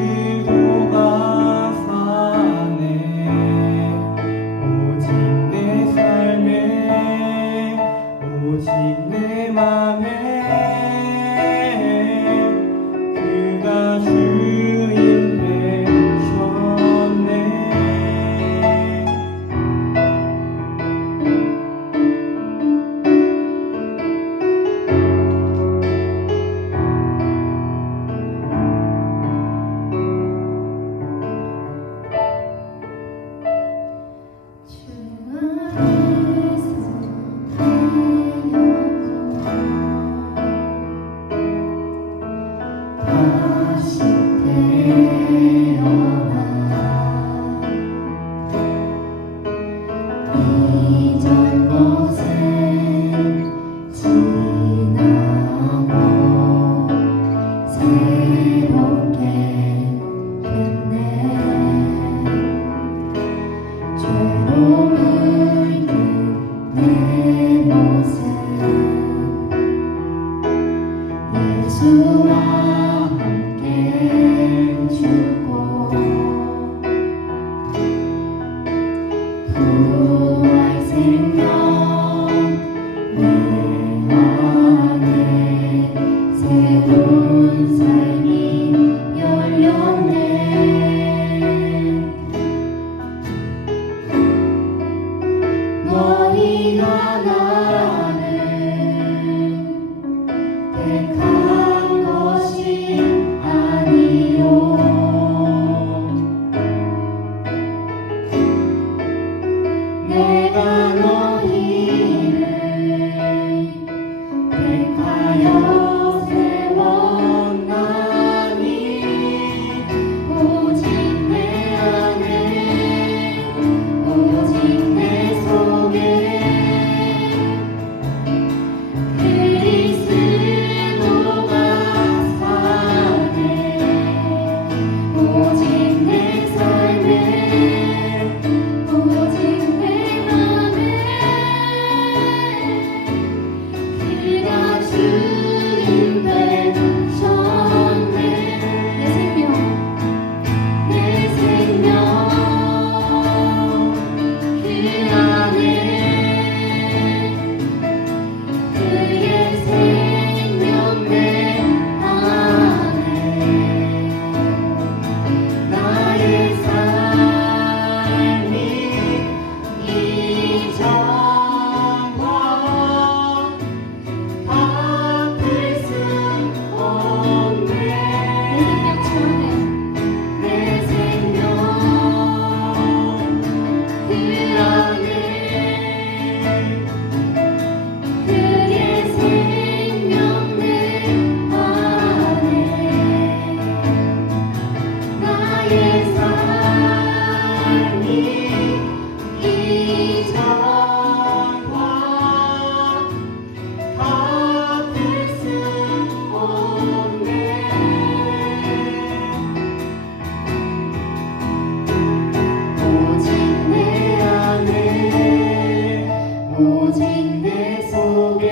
그리스도가 사네. 오직 내 삶에, 오직 내 맘에 그가 주인 되셨네. 다시 태어나 이전 것은 지나고 새롭게 됐네. 죄로 물든 내 모습 예수와 함께 죽고 부활 생명 내 안에 새로운 삶이 열렸네. 너희가 나를 택한 것이 아니요 내가 너희를 택하여 세웠나니 오직 내 안에 오직 내 속에 그리스도가 사네. 오직 내 삶에 오직 내 맘에 그가 주인 되셨네. 내 생명 그 안에 그의 생명 내 안에 나의 삶이 이전과 같을 수 없네. 내 생명 그 안에 그의 생명 내 안에 나의 삶이 이전과 같을 수 없네. 오직 내 안에 오직 내 속에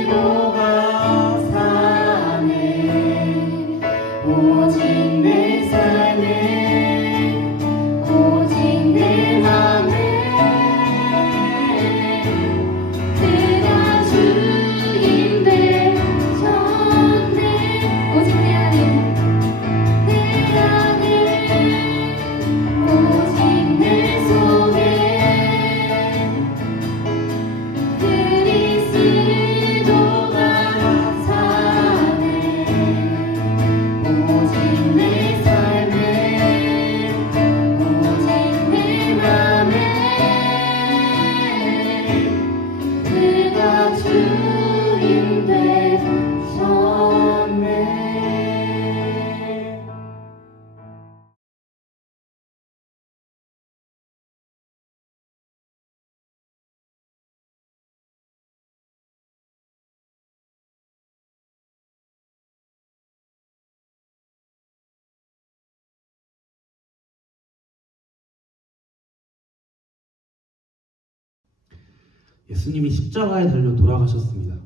그리스도가 사네. 오직 내 삶에 오직 내 맘에 그가 주인 되셨네. 오직 내 안에 오직 내 속에 그리스도가 사네. 오직 내 삶에 오직 내 맘에 그가 주인 되셨네. 예수님이 십자가에 달려 돌아가셨습니다.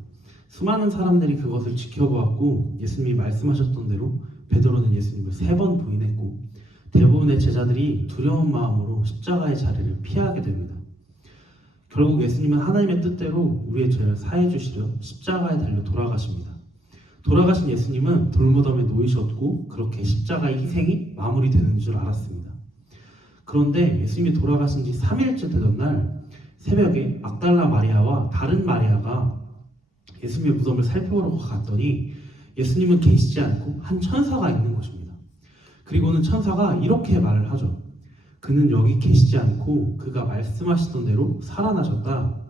수많은 사람들이 그것을 지켜보았고 예수님이 말씀하셨던 대로 베드로는 예수님을 3번 부인했고 대부분의 제자들이 두려운 마음으로 십자가의 자리를 피하게 됩니다. 결국 예수님은 하나님의 뜻대로 우리의 죄를 사해 주시려 십자가에 달려 돌아가십니다. 돌아가신 예수님은 돌무덤에 놓이셨고 그렇게 십자가의 희생이 마무리되는 줄 알았습니다. 그런데 예수님이 돌아가신 지 3일째 되던 날 새벽에 막달라 마리아와 다른 마리아가 예수님의 무덤을 살펴보러 갔더니 예수님은 계시지 않고 한 천사가 있는 것입니다. 그리고는 천사가 이렇게 말을 하죠. 그는 여기 계시지 않고 그가 말씀하시던 대로 살아나셨다.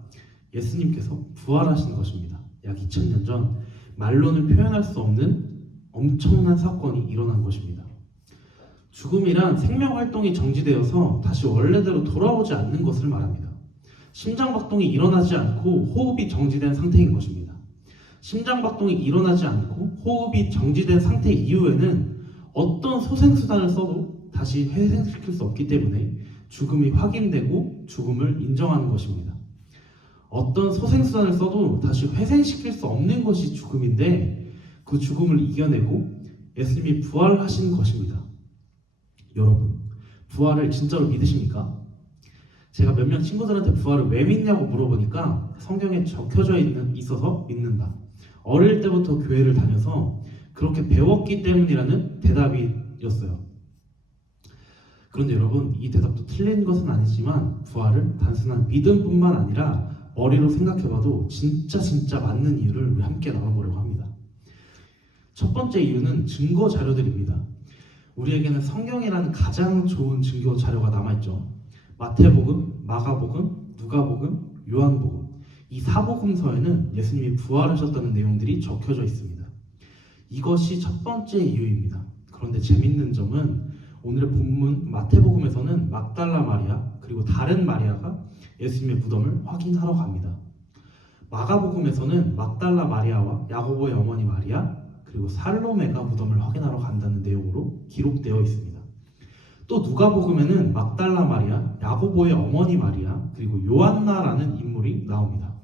예수님께서 부활하신 것입니다. 약 2000년 전 말로는 표현할 수 없는 엄청난 사건이 일어난 것입니다. 죽음이란 생명 활동이 정지되어서 다시 원래대로 돌아오지 않는 것을 말합니다. 심장박동이 일어나지 않고 호흡이 정지된 상태인 것입니다. 심장박동이 일어나지 않고 호흡이 정지된 상태 이후에는 어떤 소생수단을 써도 다시 회생시킬 수 없기 때문에 죽음이 확인되고 죽음을 인정하는 것입니다. 어떤 소생수단을 써도 다시 회생시킬 수 없는 것이 죽음인데 그 죽음을 이겨내고 예수님이 부활하신 것입니다. 여러분, 부활을 진짜로 믿으십니까? 제가 몇 명 친구들한테 부활을 왜 믿냐고 물어보니까 성경에 적혀져 있어서 믿는다. 어릴 때부터 교회를 다녀서 그렇게 배웠기 때문이라는 대답이었어요. 그런데 여러분, 이 대답도 틀린 것은 아니지만 부활을 단순한 믿음뿐만 아니라 머리로 생각해봐도 진짜 맞는 이유를 우리 함께 나눠보려고 합니다. 첫 번째 이유는 증거 자료들입니다. 우리에게는 성경이라는 가장 좋은 증거 자료가 남아있죠. 마태복음, 마가복음, 누가복음, 요한복음, 이 4복음서에는 예수님이 부활하셨다는 내용들이 적혀져 있습니다. 이것이 첫 번째 이유입니다. 그런데 재밌는 점은 오늘의 본문 마태복음에서는 막달라 마리아 그리고 다른 마리아가 예수님의 무덤을 확인하러 갑니다. 마가복음에서는 막달라 마리아와 야고보의 어머니 마리아 그리고 살로메가 무덤을 확인하러 간다는 내용으로 기록되어 있습니다. 또 누가복음에는 막달라 마리아, 야고보의 어머니 마리아 그리고 요한나라는 인물이 나옵니다.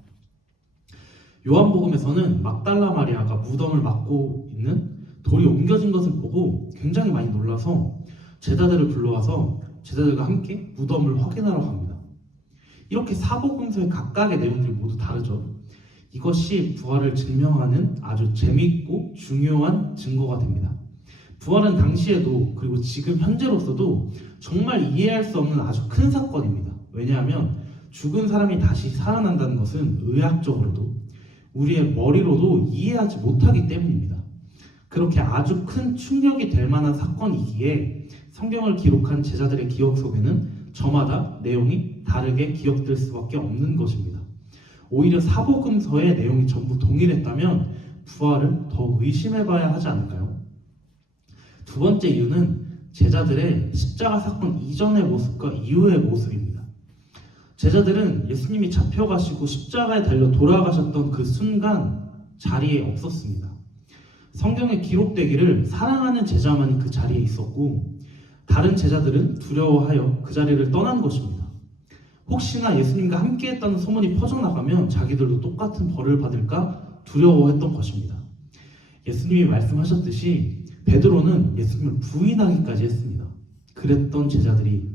요한복음에서는 막달라 마리아가 무덤을 막고 있는 돌이 옮겨진 것을 보고 굉장히 많이 놀라서 제자들을 불러와서 제자들과 함께 무덤을 확인하러 갑니다. 이렇게 사복음서의 각각의 내용들이 모두 다르죠. 이것이 부활을 증명하는 아주 재미있고 중요한 증거가 됩니다. 부활은 당시에도 그리고 지금 현재로서도 정말 이해할 수 없는 아주 큰 사건입니다. 왜냐하면 죽은 사람이 다시 살아난다는 것은 의학적으로도 우리의 머리로도 이해하지 못하기 때문입니다. 그렇게 아주 큰 충격이 될 만한 사건이기에 성경을 기록한 제자들의 기억 속에는 저마다 내용이 다르게 기억될 수밖에 없는 것입니다. 오히려 사복음서의 내용이 전부 동일했다면 부활을 더 의심해봐야 하지 않을까요? 두 번째 이유는 제자들의 십자가 사건 이전의 모습과 이후의 모습입니다. 제자들은 예수님이 잡혀가시고 십자가에 달려 돌아가셨던 그 순간 자리에 없었습니다. 성경에 기록되기를 사랑하는 제자만이 그 자리에 있었고 다른 제자들은 두려워하여 그 자리를 떠난 것입니다. 혹시나 예수님과 함께했다는 소문이 퍼져나가면 자기들도 똑같은 벌을 받을까 두려워했던 것입니다. 예수님이 말씀하셨듯이 베드로는 예수님을 부인하기까지 했습니다. 그랬던 제자들이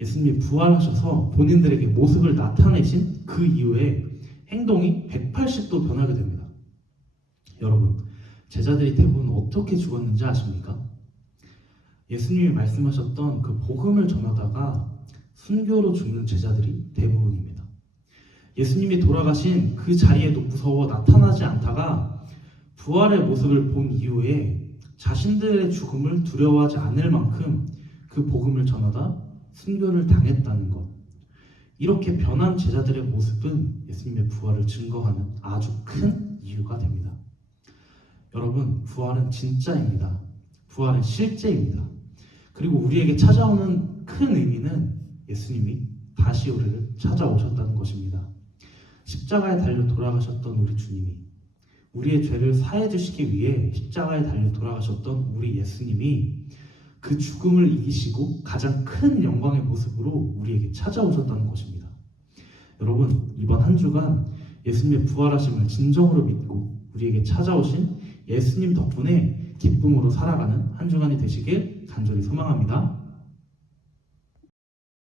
예수님이 부활하셔서 본인들에게 모습을 나타내신 그 이후에 행동이 180도 변하게 됩니다. 여러분, 제자들이 대부분 어떻게 죽었는지 아십니까? 예수님이 말씀하셨던 그 복음을 전하다가 순교로 죽는 제자들이 대부분입니다. 예수님이 돌아가신 그 자리에도 무서워 나타나지 않다가 부활의 모습을 본 이후에 자신들의 죽음을 두려워하지 않을 만큼 그 복음을 전하다 순교를 당했다는 것. 이렇게 변한 제자들의 모습은 예수님의 부활을 증거하는 아주 큰 이유가 됩니다. 여러분, 부활은 진짜입니다. 부활은 실제입니다. 그리고 우리에게 찾아오는 큰 의미는 예수님이 다시 우리를 찾아오셨다는 것입니다. 십자가에 달려 돌아가셨던 우리 주님이, 우리의 죄를 사해 주시기 위해 십자가에 달려 돌아가셨던 우리 예수님이 그 죽음을 이기시고 가장 큰 영광의 모습으로 우리에게 찾아오셨다는 것입니다. 여러분, 이번 한 주간 예수님의 부활하심을 진정으로 믿고 우리에게 찾아오신 예수님 덕분에 기쁨으로 살아가는 한 주간이 되시길 간절히 소망합니다.